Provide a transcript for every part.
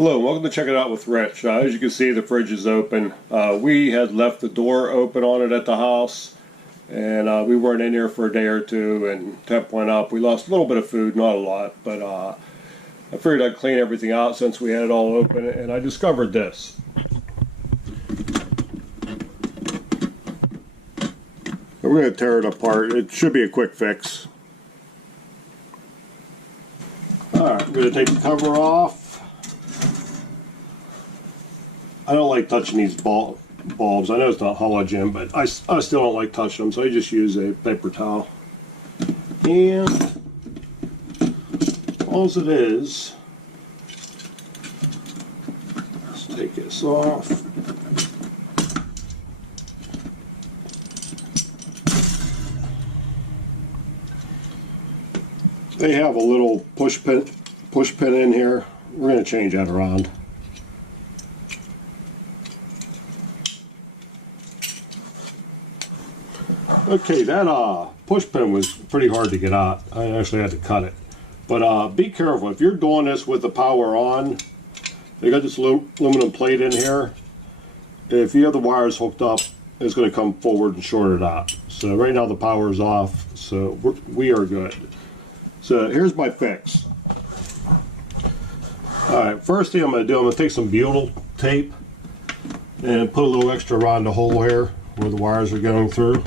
Hello, welcome to Check It Out with Rich. As you can see, the fridge is open. We had left the door open on it at the house, and we weren't in here for a day or two, and temp went up. We lost a little bit of food, not a lot, but I figured I'd clean everything out since we had it all open, and I discovered this. We're going to tear it apart. It should be a quick fix. Alright, I'm going to take the cover off. I don't like touching these bulbs. I know it's not halogen, but I still don't like touching them, so I just use a paper towel. And all it is, let's take this off. They have a little push pin in here. We're going to change that around. Okay, that push pin was pretty hard to get out. I actually had to cut it. But be careful. If you're doing this with the power on, they got this aluminum plate in here. If you have the wires hooked up, it's going to come forward and short it out. So right now the power is off, so we are good. So here's my fix. Alright, first thing I'm going to do, I'm going to take some butyl tape and put a little extra around the hole here where the wires are going through.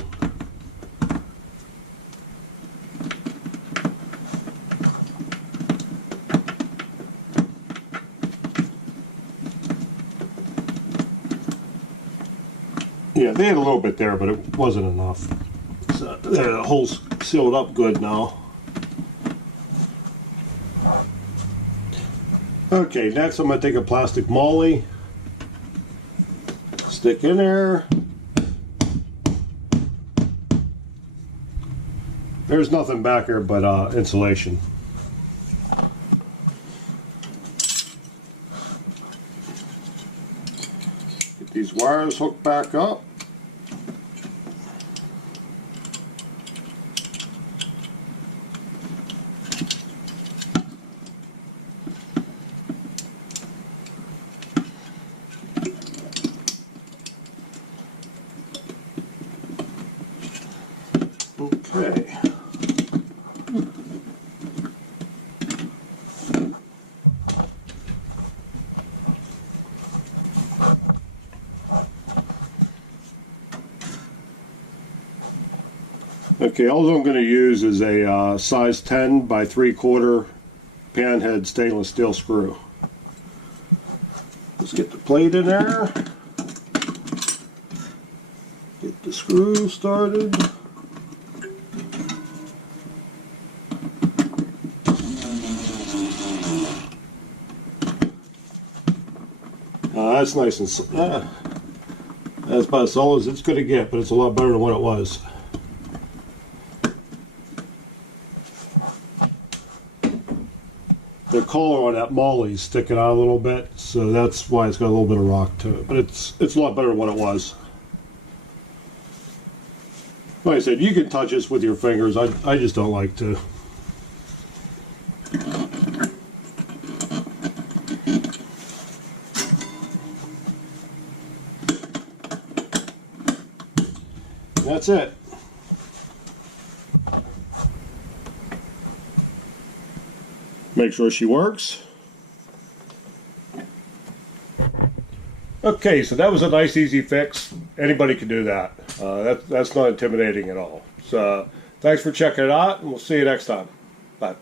Yeah, they had a little bit there, but it wasn't enough. So the hole's sealed up good now. Okay, next I'm going to take a plastic molly, stick in there. There's nothing back here but insulation. Get these wires hooked back up. Okay. Okay, all I'm going to use is a size 10 by 3/4 panhead stainless steel screw. Let's get the plate in there. Get the screw started. That's nice and that's about as solid as it's going to get, but it's a lot better than what it was. The collar on that molly is sticking out a little bit, so that's why it's got a little bit of rock to it. But it's a lot better than what it was. Like I said, you can touch this with your fingers. I just don't like to. That's it. Make sure she works. Okay, so that was a nice easy fix. Anybody can do that. That's not intimidating at all. So thanks for checking it out, and we'll see you next time. Bye.